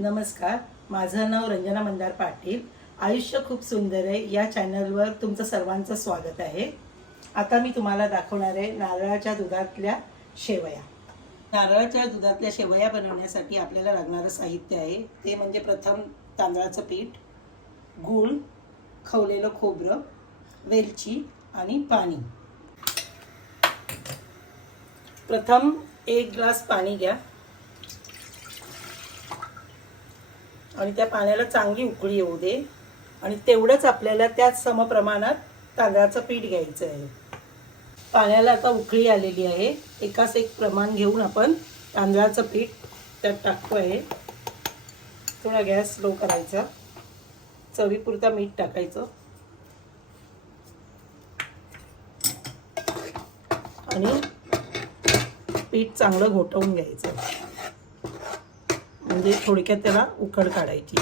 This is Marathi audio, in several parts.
नमस्कार माझं नाव रंजना मंदार पाटील. आयुष्य खूप सुंदर आहे. या चॅनलवर तुमचं सर्वांचं स्वागत आहे. आता मी तुम्हाला दाखवणार आहे नारळाच्या दुधातल्या शेवया. नारळाच्या दुधातल्या शेवया बनवण्यासाठी आपल्याला लागणारं साहित्य आहे. ते म्हणजे प्रथम तांदळाचं पीठ गूळ खवलेलं खोबरं वेलची आणि पाणी. प्रथम एक ग्लास पाणी घ्या. आणि त्या पाण्याला चांगली उकळी येऊ दे. आणि तेवढंच आपल्याला त्याच समप्रमाणात तांदळाचं पीठ घ्यायचं आहे. पाण्याला आता उकळी आलेली आहे. एकाच एक प्रमाण घेऊन आपण तांदळाचं पीठ त्यात टाकतो आहे. थोडा गॅस स्लो करायचा. चवीपुरता मीठ टाकायचं. आणि पीठ चांगलं घोटवून घ्यायचं. म्हणजे थोडक्यात त्याला उकड काढायची.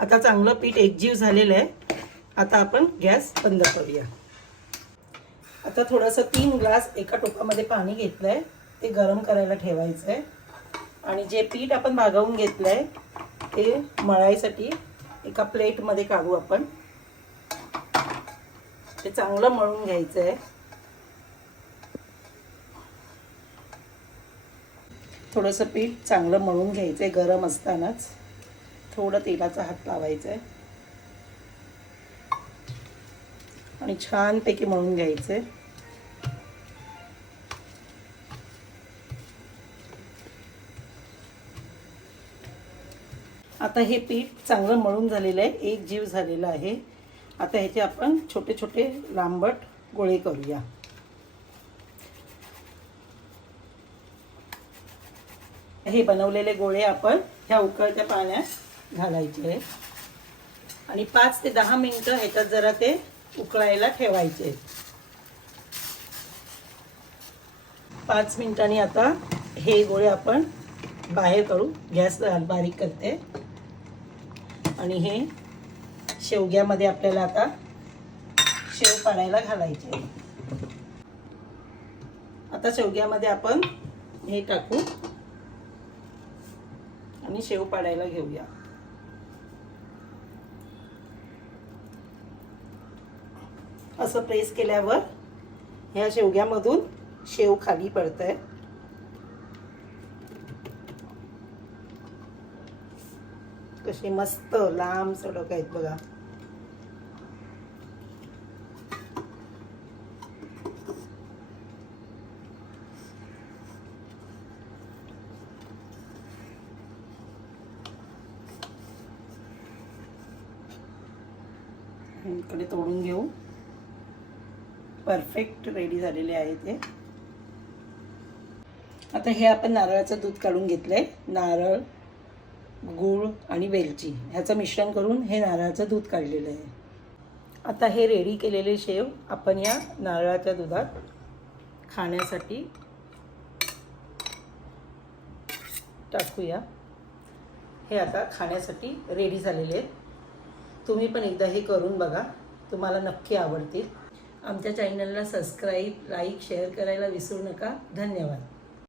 आता चांगलं पीठ एकजीव झालेलं आहे. आता आपण गॅस बंद करूया. आता थोडंसं तीन ग्लास एका टोपामध्ये पाणी घेतलं आहे ते गरम करायला ठेवायचं आहे आणि जे पीठ आपण भागवून घेतलं आहे ते मळायसाठी एका प्लेटमध्ये काढू आपण. ते चांगलं मळून घ्यायचं आहे थोडंसं पीठ चांगलं मळून घ्यायचं आहे गरम असतानाच. थोडं तेलाचा हात लावायचा आहे आणि छानपैकी मळून घ्यायचं आहे आता हे पीठ चांगलं मळून झालेलं आहे एक जीव झालेला आहे. आता ह्याचे आपण छोटे छोटे लांबट गोळे करूया. हे बनवलेले गोळे आपण ह्या उकळत्या पाण्यात घालायचे. आणि पाच ते दहा मिनटं ह्याच्यात जरा ते उकळायला ठेवायचे. पाच मिनिटांनी आता हे गोळे आपण बाहेर करू गॅस बारीक करते. आणि हे शेवग्यामध्ये आपल्याला आता शेव पाडायला घालायचे. आता शेवग्यामध्ये आपण हे टाकू आणि शेव पाडायला घेऊया. असं प्रेस केल्यावर ह्या शेवग्यामधून शेव खाली पडत आहे कशी मस्त लांब सडक आहेत बघा. इकडे तोडून घेऊ. परफेक्ट रेडी झालेले आहे ते आता हे आपण नारळाचं दूध काढून घेतलंय. नारळ गूळ आणि वेलची. ह्याचं मिश्रण करून हे नारळाचं दूध काढलेलं आहे. आता हे रेडी केलेले शेव आपण या नारळाच्या दुधात खाण्यासाठी टाकूया. हे आता खाण्यासाठी रेडी झालेले आहेत. तुम्ही पण एकदा हे करून बघा. तुम्हाला नक्की आवडतील. आमच्या चॅनलला सबस्क्राईब लाईक शेअर करायला विसरू नका. धन्यवाद.